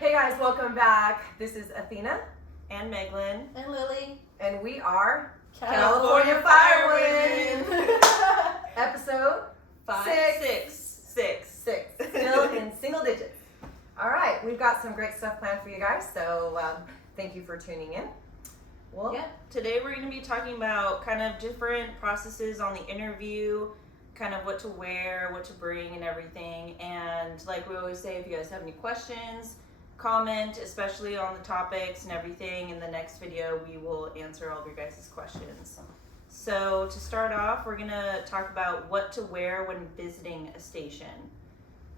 Hey guys, welcome back. This is Athena and Meglan and Lily, and we are California Firewomen. Episode 6. Still in single digits. All right, we've got some great stuff planned for you guys, so thank you for tuning in. Well, today we're going to be talking about kind of different processes on the interview, kind of what to wear, what to bring, and everything. And like we always say, if you guys have any questions, comment, especially on the topics and everything. In the next video, we will answer all of your guys' questions. So to start off, we're going to talk about what to wear when visiting a station.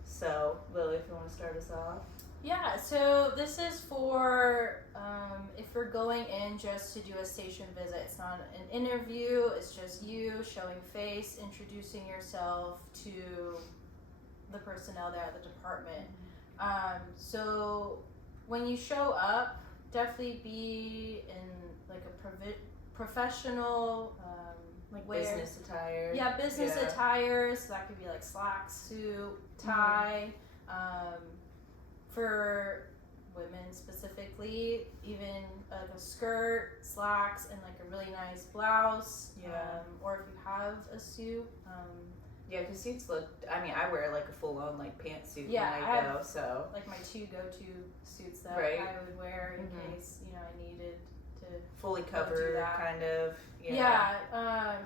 So, Lily, if you want to start us off. Yeah, so this is for if we're going in just to do a station visit. It's not an interview, it's just you showing face, introducing yourself to the personnel there at the department. So when you show up, definitely be in like a professional like wear. Business attire. Yeah, business attire. So that could be like slacks, suit, tie. For women specifically, even like a skirt, slacks, and like a really nice blouse. Or if you have a suit. Yeah, because suits look, I mean, I wear like a full-on like pantsuit when I go, so. Like my two go-to suits that right. I would wear in case, I needed to fully covered, kind of.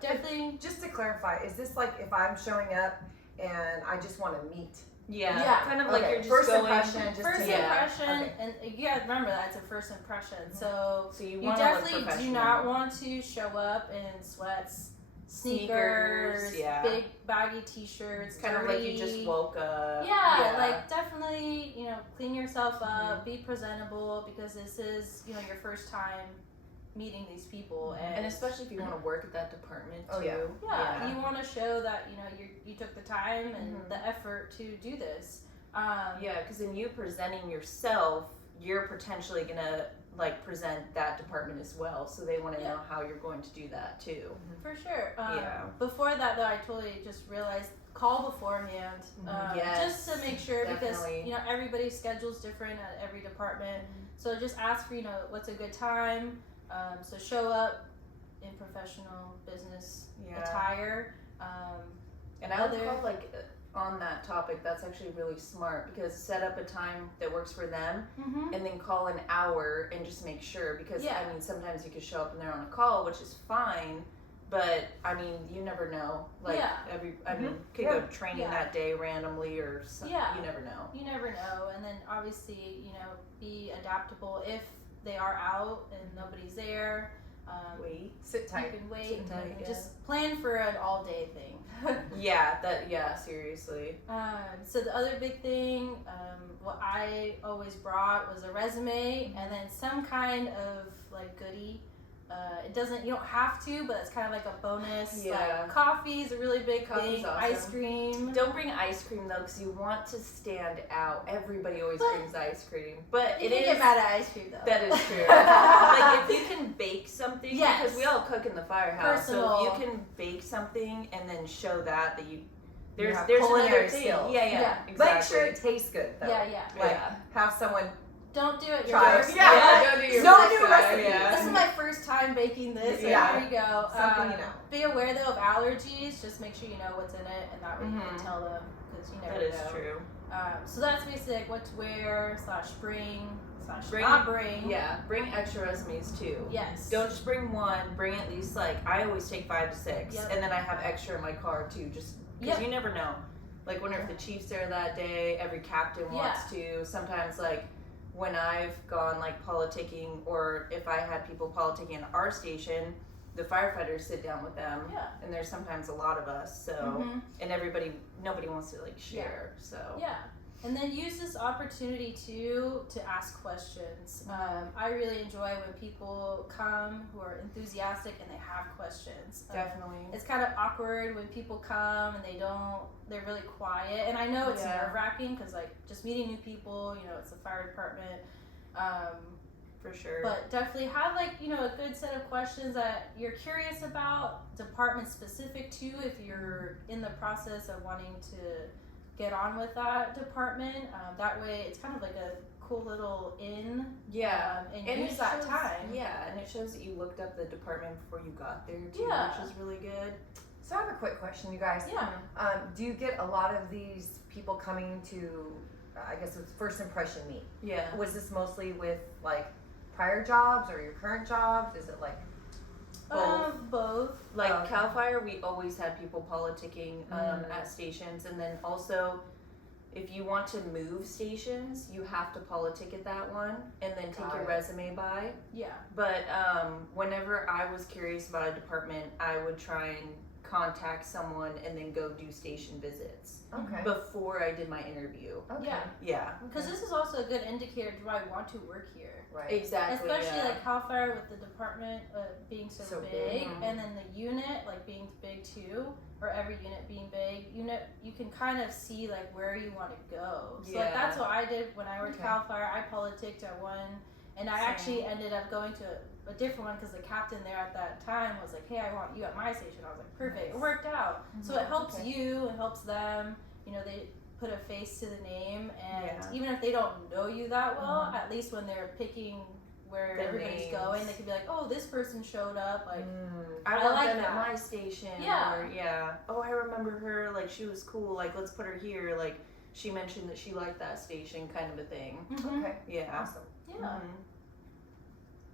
Definitely. Just to clarify, is this like if I'm showing up and I just want to meet? Kind of like you're just first going. Impression, and you gotta remember that's a first impression. So you definitely do not want to show up in sweats, sneakers, big baggy t-shirts, kind of like you just woke up. Like definitely, clean yourself up, be presentable, because this is, your first time meeting these people, and especially if you want to work at that department too. You want to show that you took the time and the effort to do this. Because in you presenting yourself, you're potentially gonna like present that department as well, so they want to know how you're going to do that too. For sure. Before that though, I totally just realized call beforehand, just to make sure, because everybody's schedule's different at every department. So just ask for what's a good time. So show up in professional business attire. And I would call on that topic, that's actually really smart, because set up a time that works for them and then call an hour and just make sure, because I mean sometimes you could show up and they're on a call, which is fine, but I mean you never know, could go training that day randomly or something. You never know. And then obviously be adaptable if they are out and nobody's there. Sit tight. You can wait. Just plan for an all-day thing. Seriously. So the other big thing, what I always brought was a resume and then some kind of like goodie. You don't have to, but it's kind of like a bonus. Like coffee is a really big thing. Awesome. Ice cream. Don't bring ice cream though, because you want to stand out. Everybody always brings ice cream, but you can't get mad at ice cream though. That is true. Like if you can bake something, because we all cook in the firehouse. So if you can bake something and then show that you. There's culinary another thing. skills. Exactly. Make sure it tastes good though. Have someone. Don't do it. Try. Don't do your no new recipes. This is my first time baking this. So here we go. Be aware though of allergies. Just make sure you know what's in it, and that way you can tell them, because you never know. That is true. So that's basically what to wear / bring / not bring. Yeah, bring extra resumes too. Yes. Don't just bring one. Bring at least I always take 5 to 6, and then I have extra in my car too, just because you never know. Like wonder if the chief's there that day. Every captain wants to. Sometimes when I've gone politicking, or if I had people politicking in our station, the firefighters sit down with them, and there's sometimes a lot of us, so and nobody wants to share, so and then use this opportunity to ask questions. I really enjoy when people come who are enthusiastic and they have questions. Definitely. It's kind of awkward when people come and they're really quiet, and I know it's nerve-wracking because just meeting new people, it's the fire department. For sure. But definitely have a good set of questions that you're curious about, department specific too, if you're in the process of wanting to get on with that department. That way it's kind of like a cool little inn. Yeah, And use that time. Yeah, and it shows that you looked up the department before you got there too, Yeah. which is really good. So I have a quick question, you guys. Yeah. Do you get a lot of these people coming to, I guess it's first impression meet? Yeah. Was this mostly with like prior jobs or your current jobs? Is it like Both. Like Okay. Cal Fire, we always had people politicking at stations, and then also, if you want to move stations, you have to politic at that one, and then take Got your it. resume by. Yeah. But whenever I was curious about a department, I would try and contact someone and then go do station visits okay? before I did my interview. Okay. Yeah. Yeah, Because this is also a good indicator, do I want to work here? Right. exactly. Especially yeah. like Cal Fire with the department being so, So big, big. and then the unit like being big too, or every unit being big. You can kind of see like where you want to go. So like Yeah. that's what I did when I worked Okay. Cal Fire. I politicked at one, and I Same. actually ended up going to a different one because the captain there at that time was like, "Hey, I want you at my station." I was like, "Perfect, Nice. it worked out." So it helps Okay. you, it helps them. You know, they put a face to the name, and Yeah. even if they don't know you that well, at least when they're picking where The everybody's names. going, they could be like, "Oh, this person showed up." Like, I I love like them that. at my station. Yeah. Or, yeah. Oh, I remember her. Like, she was cool. Like, let's put her here. Like, she mentioned that she liked that station, kind of a thing. Okay. Yeah. Awesome. yeah, Mhm.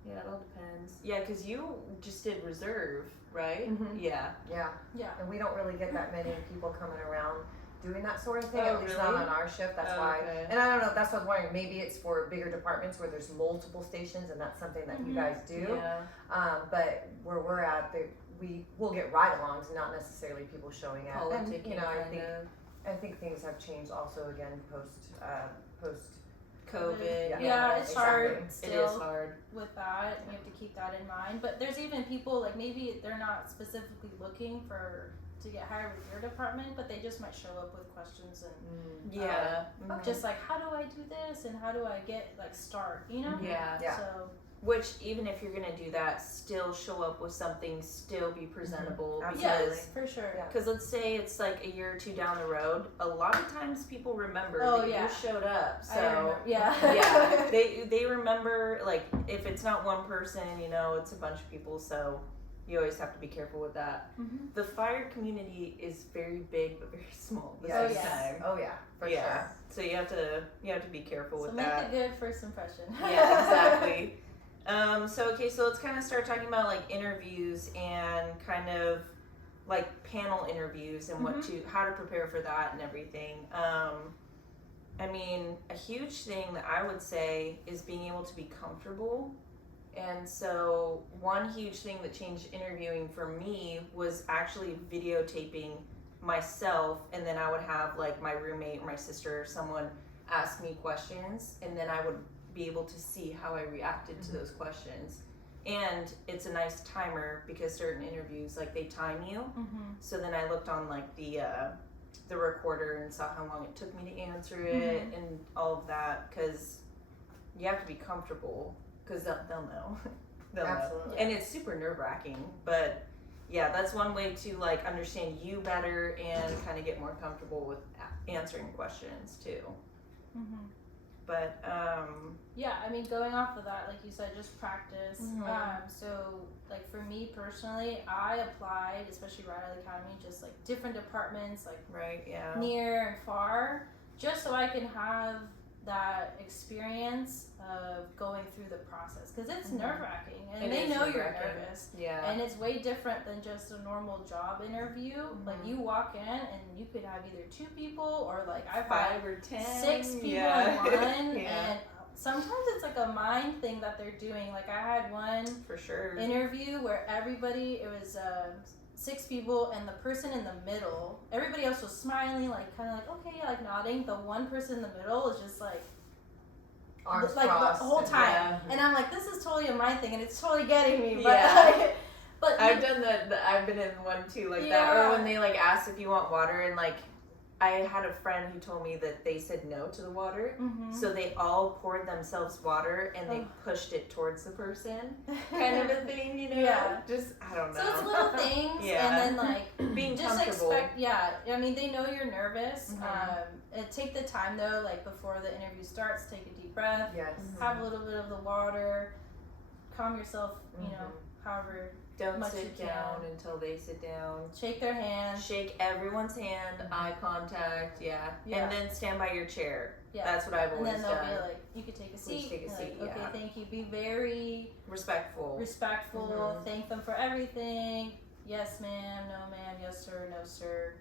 Yeah, it all depends. Yeah, because you just did reserve, right? Mhm. Yeah. Yeah. yeah. And we don't really get that many people coming around doing that sort of thing. Oh, at least really? not on our shift. That's Oh, why. okay. And I don't know. That's what I was wondering. Maybe it's for bigger departments where there's multiple stations, and that's something that you Mhm. guys do. Yeah. But where we're at, we will get ride-alongs, not necessarily people showing up. And Politicking, you know, kind I think things have changed also again post. COVID. Yeah, it's hard exactly. It still is hard. with that. You have to keep that in mind. But there's even people like maybe they're not specifically looking to get hired with your department, but they just might show up with questions and Yeah. Mhm. just like, how do I do this and how do I get like start, you know? Yeah. Yeah. So Which, even if you're gonna do that, still show up with something, still be presentable. Absolutely. yes, for sure. Yeah. Because let's say it's like a year or two down the road, a lot of times people remember Oh, that yeah. you showed up. I So remember- yeah. yeah, they remember, like, if it's not one person, you know, it's a bunch of people. So you always have to be careful with that. Mhm. The fire community is very big but very small at the Yes. same yes. time. Oh yeah, for Yeah. sure. So you have to be careful So with make that. a good first impression. Yeah, exactly. So let's kind of start talking about like interviews and kind of like panel interviews and how to prepare for that and everything. I mean, a huge thing that I would say is being able to be comfortable. And so one huge thing that changed interviewing for me was actually videotaping myself, and then I would have like my roommate or my sister or someone ask me questions, and then I would be able to see how I reacted to those questions. And it's a nice timer because certain interviews, like, they time you. Mhm. So then I looked on like the recorder and saw how long it took me to answer it and all of that, because you have to be comfortable because they'll know. They'll know. Absolutely. And it's super nerve-wracking, but yeah, that's one way to like understand you better and kind of get more comfortable with answering questions too. Mhm. But Yeah, I mean, going off of that, like you said, just practice. Mhm. So, like for me personally, I applied, especially right out of the academy, just like different departments, like right, yeah. near and far, just so I can have that experience of going through the process, because it's nerve-wracking, and It they is know you're nerve-wracking. nervous. Yeah. And it's way different than just a normal job interview. Like you walk in and you could have either 2 people or like I've had 5 or 10. 6 people yeah. in one, Yeah. and sometimes it's like a mind thing that they're doing. Like I had one For sure. interview where it was 6 people, and the person in the middle, everybody else was smiling, like kind of like okay, yeah, like nodding. The one person in the middle is just like Arms like crossed the whole and- time, Yeah. and I'm like, this is totally a mind thing, and it's totally getting me. But Yeah. but I've done I've been in one too, like that. Yeah. Or when they like ask if you want water, and like I had a friend who told me that they said no to the water. Mhm. So they all poured themselves water and they pushed it towards the person, kind of a thing, you know? Yeah. Just, I don't know. So it's little things, Yeah. and then like Being just comfortable. expect yeah. I mean, they know you're nervous. Mhm. Take the time though, like before the interview starts, take a deep breath, Yes. have a little bit of the water, calm yourself. You know, Mhm. however. Don't Much sit you down can. until they sit down. Shake their hand. Shake everyone's hand, eye contact, Yeah. and then stand by your chair. Yeah. That's what I've And always then they'll done. be like, you could take a Please seat. take a And seat, like, okay, yeah. thank you. Be very Respectful. respectful. Thank them for everything. Yes, ma'am. No, ma'am. Yes, sir. No, sir.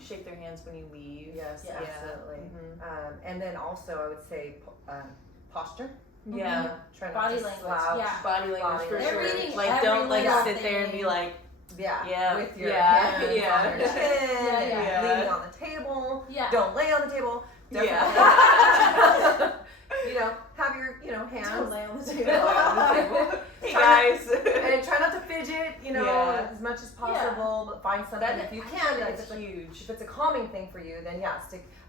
Shake their hands when you leave. Yes, Yeah. absolutely. Mhm. And then also I would say posture. Yeah. Try not Body to language, slouch. yeah. Body language for They're sure. reading Like every don't like little sit there and be thing. like, Yeah. Yeah, With your yeah, hands yeah. on your chin, Yeah. leaning on the table. Yeah. Don't lay on the table. Yeah. You know, have your hands. Don't lay on the Don't table. lay on the table. Hey Try guys. And try not to fidget, Yeah. as much as possible, but find something That if you can. That's If it's, huge. if it's a calming thing for you, then yeah,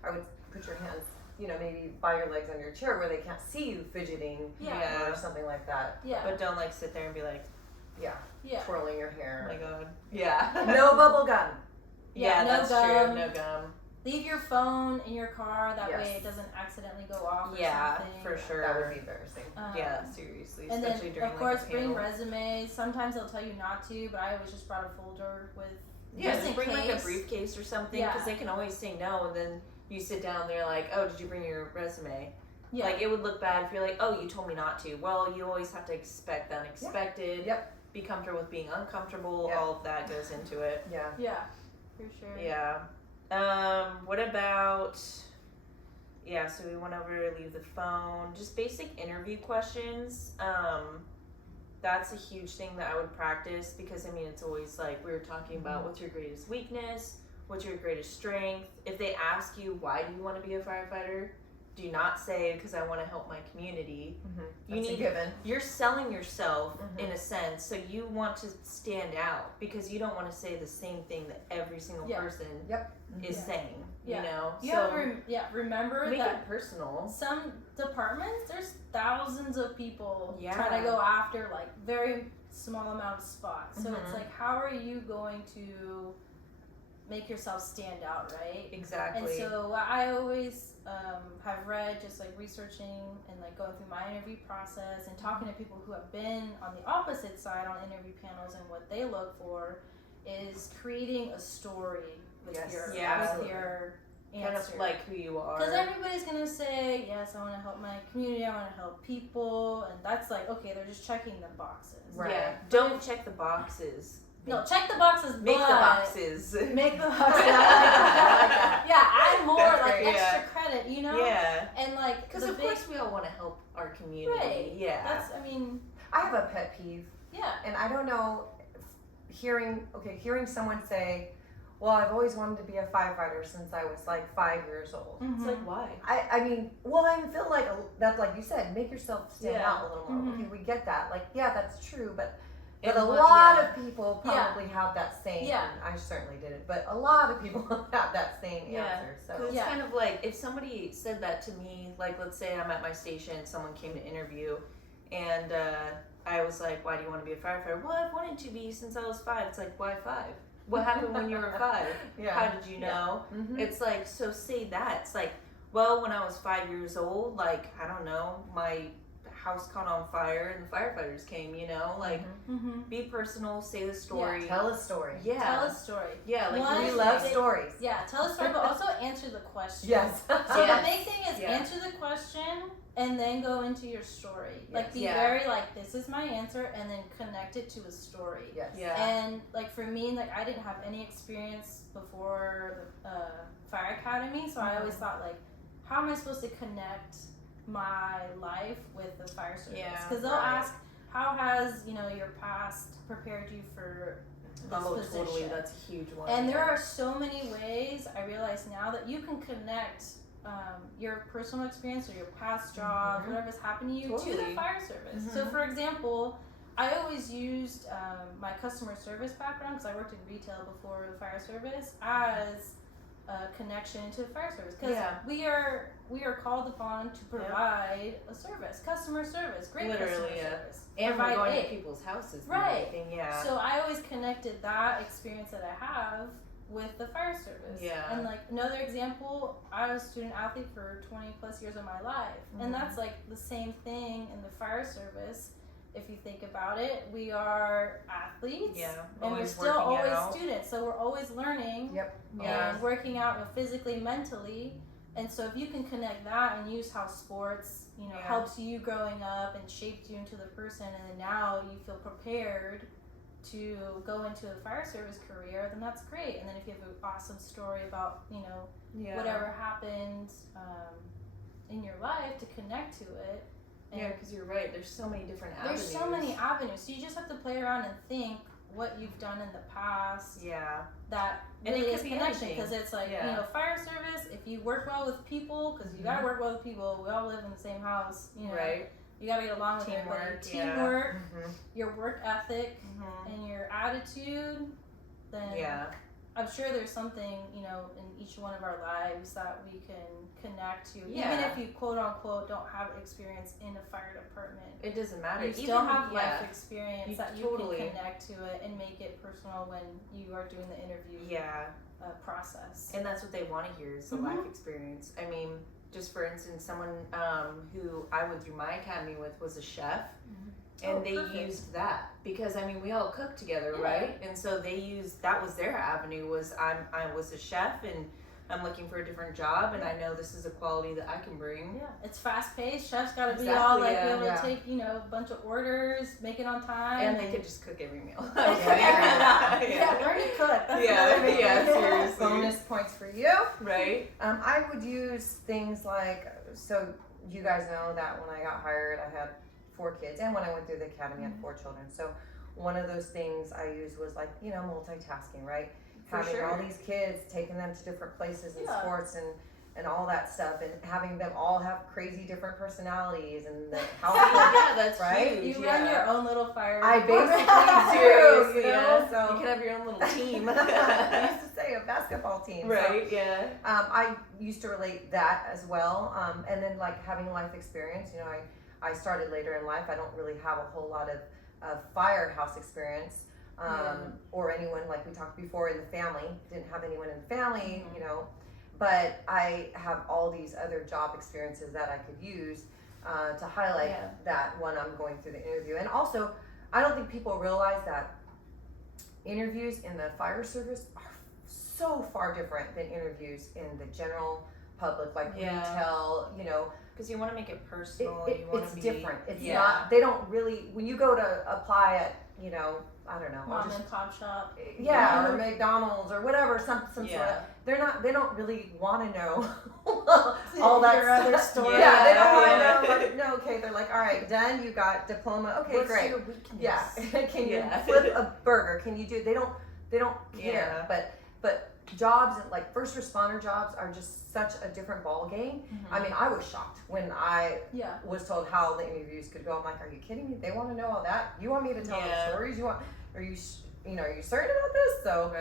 I would put your hands, maybe by your legs on your chair where they can't see you fidgeting Yeah. or something like that. Yeah. But don't like sit there and be like, Yeah, Yeah. twirling your oh hair. my god. Yeah. No bubble gum. Yeah, no that's gum. true. No gum. Leave your phone in your car. That Yes. way it doesn't accidentally go off or Yeah, something. for sure. That would be embarrassing. Yeah, seriously. And Especially then, during of course, like a bring panel. resumes. Sometimes they'll tell you not to, but I always just brought a folder with. Yeah, just in just bring like a case. briefcase or something because Yeah. they can always say no, and then you sit down there like, oh, did you bring your resume? Yeah. Like it would look bad if you're like, oh, you told me not to. Well, you always have to expect the unexpected. Yep. Be comfortable with being uncomfortable. Yep. All of that goes into it. Yeah. Yeah, for sure. Yeah. What about? Yeah. So we went over leave the phone. Just basic interview questions. That's a huge thing that I would practice because I mean it's always like we were talking about what's your greatest weakness, what's your greatest strength. If they ask you why do you want to be a firefighter, do not say because I want to help my community. That's You a need- given. You're selling yourself Mhm. in a sense, so you want to stand out because you don't want to say the same thing that every single Yeah. person is Yeah. saying. Yeah. You know, You so have to remember make that it personal. some departments, there's thousands of people Yeah. trying to go after like very small amount of spots. So it's Mhm. like, how are you going to make yourself stand out, right? Exactly. And so what I always have read, just like researching and like going through my interview process and talking to people who have been on the opposite side on interview panels and what they look for is creating a story with Yes. your Yeah, with absolutely. your kind answer. of like who you are. Because everybody's gonna say, yes, I want to help my community, I want to help people, and that's like, okay, they're just checking the boxes. Right. Yeah. Don't check the boxes. No, check the boxes, Make the but boxes. make the boxes. I like that. Yeah, add more That's like great. extra credit, you know? Yeah. And like, Because the of big, course we all want to help our community. Right. Yeah. That's, I mean, I have a pet peeve, yeah. and I don't know. Hearing someone say, "Well, I've always wanted to be a firefighter since I was like 5 years old." It's Mhm. like why? I mean, well, I feel like that's like you said, make yourself stand Yeah. out a little more. Mhm. Okay, we get that. Like, yeah, that's true, but And a what- lot yeah. of people Yeah. probably have that same. Yeah. I certainly did it, but a lot of people have that same Yeah. answer. So Because it's Yeah. kind of like if somebody said that to me, like let's say I'm at my station, someone came to interview, and I was like, "Why do you want to be a firefighter?" Well, I've wanted to be since I was 5. It's like, why 5? What happened when you were 5? yeah. How did you know? Mhm. It's like, so say that. It's like, well, when I was 5 years old, like I don't know, my house caught on fire and the firefighters came. You know, like Mm-hmm. be personal, say the story. Tell a story. Yeah. Tell a story. Yeah, like One, We really love they- stories. Yeah, tell a story, but also answer the question. Yes. So Yes. the big thing is Yeah. answer the question and then go into your story. Like Yes. be Yeah. very like, this is my answer, and then connect it to a story. Yes. Yeah. And like for me, like I didn't have any experience before the fire academy, so I always thought like, how am I supposed to connect my life with the fire service? Yeah, Because they'll right. ask, how has your past prepared you for this Oh, position? totally. That's a huge one. And there are so many ways, I realize now, that you can connect your personal experience or your past job, Mhm. whatever's happened to you, to Totally. the fire service. So, Mhm. for example, I always used my customer service background, because I worked in retail before the fire service, as a connection to the fire service. Because Yeah. we are called upon to provide a service, customer service, great Literally, customer yeah. service. And we're Provide going aid. to people's houses. and Right. everything, yeah. So I always connected that experience that I have with the fire service. Yeah. And like another example, I was a student athlete for 20 plus years of my life. And that's like the same thing in the fire service. If you think about it, we are athletes, and we're still always students, so we're always learning and working out physically, mentally. And so if you can connect that and use how sports, helps you growing up and shaped you into the person, and then now you feel prepared to go into a fire service career, then that's great. And then if you have an awesome story about, whatever happened in your life to connect to it. Yeah, because you're right. There's so many different avenues. There's so many avenues. So you just have to play around and think what you've done in the past. Yeah. That really is connection, because it's like, fire service, if you work well with people, because you got to work well with people. We all live in the same house, Right. You got to get along with everybody. Teamwork, your work ethic, and your attitude, then I'm sure there's something, in each one of our lives that we can connect to. Even if you quote unquote don't have experience in a fire department. It doesn't matter. You still have life experience that you can connect to it and make it personal when you are doing the interview process. And that's what they want to hear is the life experience. I mean, just for instance, someone who I went through my academy with was a chef. And they used that because we all cook together, right? And so they used that was their avenue. Was I was a chef and I'm looking for a different job, and I know this is a quality that I can bring. Yeah, it's fast paced. Chefs got to be all like be able to take a bunch of orders, make it on time, and they could just cook every meal. Learn to cook. That's seriously. Bonus points for you, right? I would use things like, so you guys know that when I got hired, I had 4 kids, and when I went through the academy, I had 4 children. So one of those things I used was like, multitasking, right? Having all these kids, taking them to different places in sports and all that stuff, and having them all have crazy different personalities and the house. That's right. Huge, you run your own little fire. I basically do. So you can have your own little team. I used to say a basketball team. Right. So, I used to relate that as well, and then like having life experience. I started later in life. I don't really have a whole lot of firehouse experience. Or anyone, like we talked before, in the family. Didn't have anyone in the family, but I have all these other job experiences that I could use to highlight that when I'm going through the interview. And also, I don't think people realize that interviews in the fire service are so far different than interviews in the general public, like retail, because you want to make it personal. It's different. It's not. They don't really. When you go to apply at, I don't know, mom and pop shop. Or McDonald's or whatever, some sort of. They don't really want to know all that other story. Yeah, they don't want to know. No, okay, they're like, all right, done. You got diploma. Okay, what's great. Your weakness? Yeah, can you flip a burger? Can you do? They don't care. But jobs, like first responder jobs, are just such a different ball game. I was shocked when I was told how the interviews could go. I'm like, are you kidding me? They want to know all that? You want me to tell them stories? Are you certain about this? So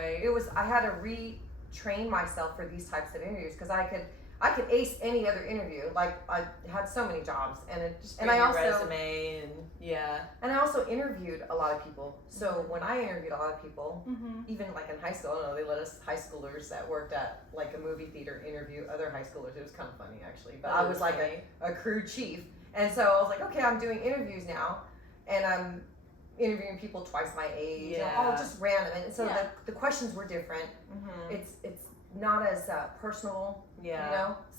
I had to retrain myself for these types of interviews, because I could ace any other interview. Like, I had so many jobs, and I also resume and I also interviewed a lot of people. So when I interviewed a lot of people, even like in high school, I don't know, they let us high schoolers that worked at like a movie theater interview other high schoolers. It was kind of funny, actually. But I was like a crew chief, and so I was like, okay, I'm doing interviews now, and I'm interviewing people twice my age, all just random. And so the questions were different. It's not as personal,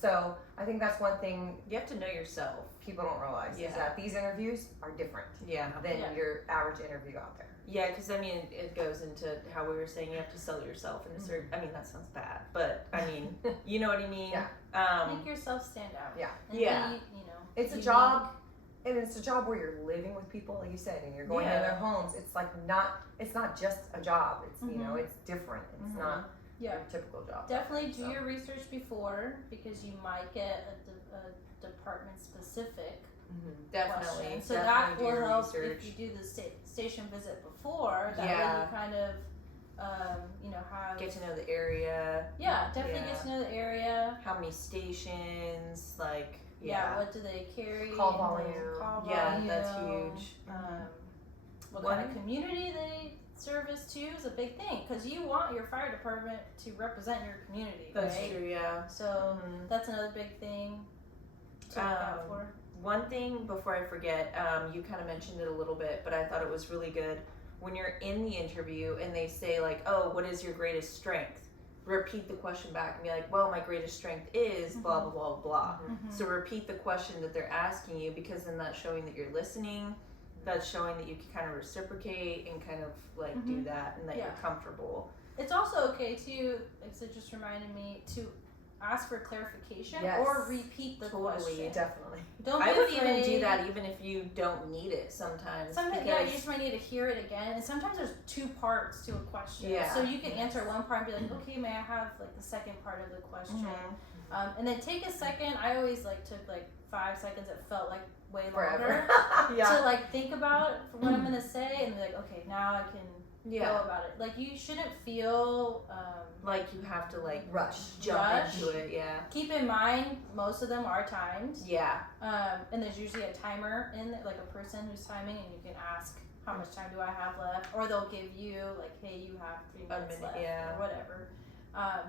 So I think that's one thing you have to know yourself. People don't realize is that these interviews are different than your average interview out there. Yeah, because it goes into how we were saying you have to sell yourself in a certain. That sounds bad, but you know what I mean. Make yourself stand out. And it's a job. And it's a job where you're living with people, like you said, and you're going to their homes. It's like it's not just a job. It's it's different. It's not your typical job. Definitely do your research before, because you might get a department specific Definitely. question. So that will help if you do the station visit before. That way you kind of have get to know the area. Yeah, definitely get to know the area. How many stations, like. What do they carry? Call volume. Yeah, that's huge. What kind of community service too is a big thing because you want your fire department to represent your community. That's right? true, yeah. So that's another big thing to look out for. One thing before I forget, you kind of mentioned it a little bit, but I thought it was really good. When you're in the interview and they say like, oh, what is your greatest strength? Repeat the question back and be like, well, my greatest strength is blah, blah, blah, blah. So repeat the question that they're asking you, because then that's showing that you're listening. That's showing that you can kind of reciprocate and kind of like do that, and that you're comfortable. It's also okay too, it just reminded me, to ask for clarification or repeat the question. Definitely. Don't be I would afraid. even do that even if you don't need it sometimes. Sometimes, you just might need to hear it again. And sometimes there's two parts to a question. Yeah. So you can answer one part and be like, okay, may I have like the second part of the question? And then take a second. I always like took like 5 seconds. It felt like way longer. To like think about what I'm going to say and be like, okay, now I can go about it. Like you shouldn't feel like you have to like jump into it. Keep in mind most of them are timed. And there's usually a timer in there, like a person who's timing, and you can ask how much time do I have left, or they'll give you like, hey, you have 3 minutes left or whatever.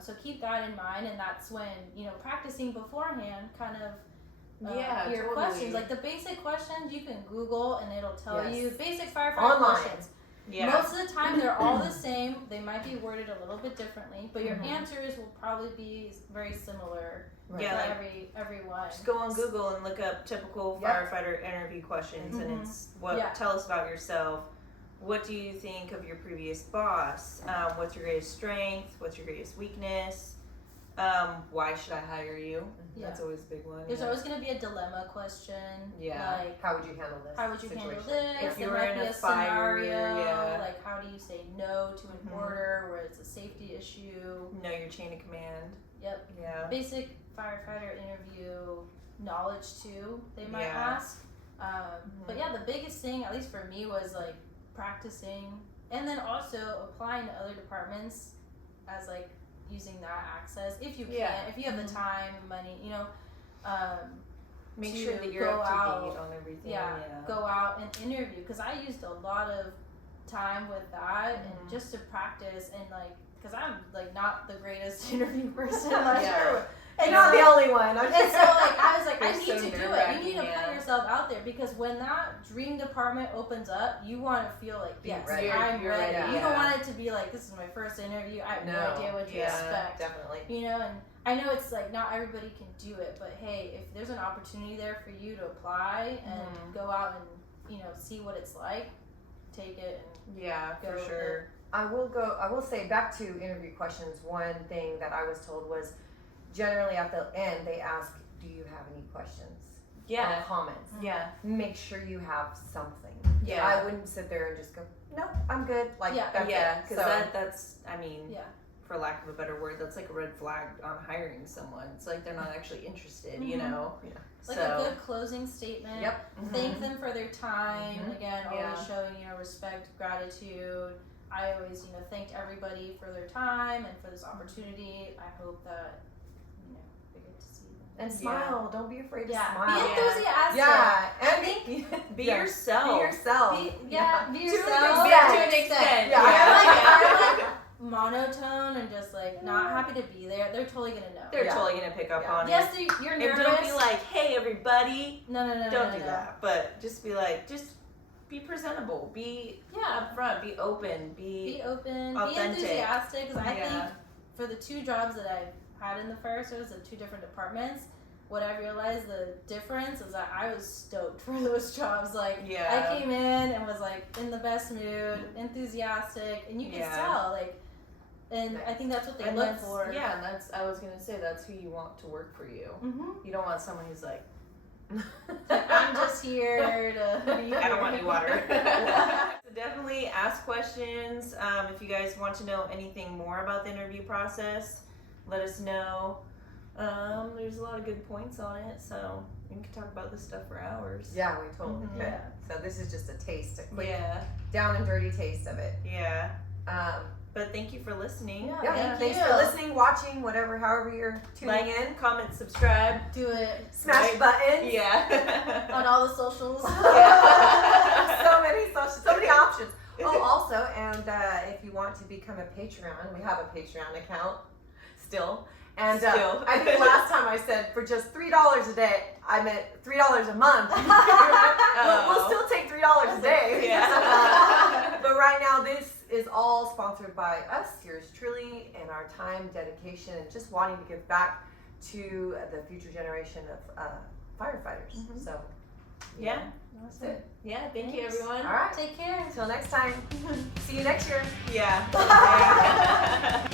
So keep that in mind, and that's when practicing beforehand kind of your questions, like the basic questions you can Google and it'll tell you basic firefighter questions. Most of the time they're all the same. They might be worded a little bit differently, but your answers will probably be very similar for everyone. Just go on Google and look up typical firefighter interview questions, and it's tell us about yourself. What do you think of your previous boss? What's your greatest strength? What's your greatest weakness? Why should I hire you? That's always a big one. There's always going to be a dilemma question. Like, how would you handle this? How would you handle this? If you were might in be a scenario, like how do you say no to an order where it's a safety issue? Know your chain of command. Basic firefighter interview knowledge too, they might ask. But the biggest thing, at least for me, was like practicing, and then also applying to other departments as like using that access if you can, if you have the time, money, make sure that you're up to date on everything. Go out and interview, because I used a lot of time with that and just to practice, and like because I'm like not the greatest interview person, and not the only one. And so like I was like, I need to do it. You need to put yourself out there, because when that dream department opens up, you want to feel like, yes, I'm ready. You don't want it to be like, this is my first interview, I have no idea what to expect. Definitely. And I know it's like not everybody can do it, but hey, if there's an opportunity there for you to apply and go out and see what it's like, take it and for sure. I will say, back to interview questions, one thing that I was told was, generally at the end they ask, do you have any questions or comments? Make sure you have something. I wouldn't sit there and just go, nope, I'm good, like because that's I mean, for lack of a better word, that's like a red flag on hiring someone. It's like they're not actually interested, Like a good closing statement. Thank them for their time. Again, always showing respect, gratitude. I always thanked everybody for their time and for this opportunity. I hope that we get to see them. And smile. Don't be afraid to smile. Be enthusiastic. And be yourself. Be yourself. Be yourself. To an extent. I'm like monotone and just like not happy to be there. They're totally gonna know. They're totally gonna pick up on it. Yes, you're nervous. And don't be like, hey everybody. No. Don't do that. But just be like, be presentable. Be upfront. Be open. Be open. Authentic. Be enthusiastic. Because I think for the 2 jobs that I've had in the fire service at 2 different departments, what I realized the difference is that I was stoked for those jobs. Like I came in and was like in the best mood, enthusiastic, and you can tell like. And I think that's what they look for. Yeah, and I was gonna say that's who you want to work for you. You don't want someone who's like, I'm just here to. I don't want any water. So definitely ask questions. If you guys want to know anything more about the interview process, let us know. There's a lot of good points on it, so we can talk about this stuff for hours. Yeah, we totally could. So this is just a taste, a quick down and dirty taste of it. But thank you for listening. Thanks for listening, watching, whatever, however you're tuning in. Comment, subscribe. Do it. Smash buttons. On all the socials. So many socials, so many options. Oh, also, and if you want to become a Patreon, we have a Patreon account still. And I think last time I said for just $3 a day, I meant $3 a month. We'll still take $3 a day. Yeah. But right now, this is all sponsored by us, yours truly, and our time, dedication, and just wanting to give back to the future generation of firefighters. Mhm. So, Yeah. that's it. Yeah, thank you Thanks. everyone. All right. Take care. Until next time. See you next year. Yeah.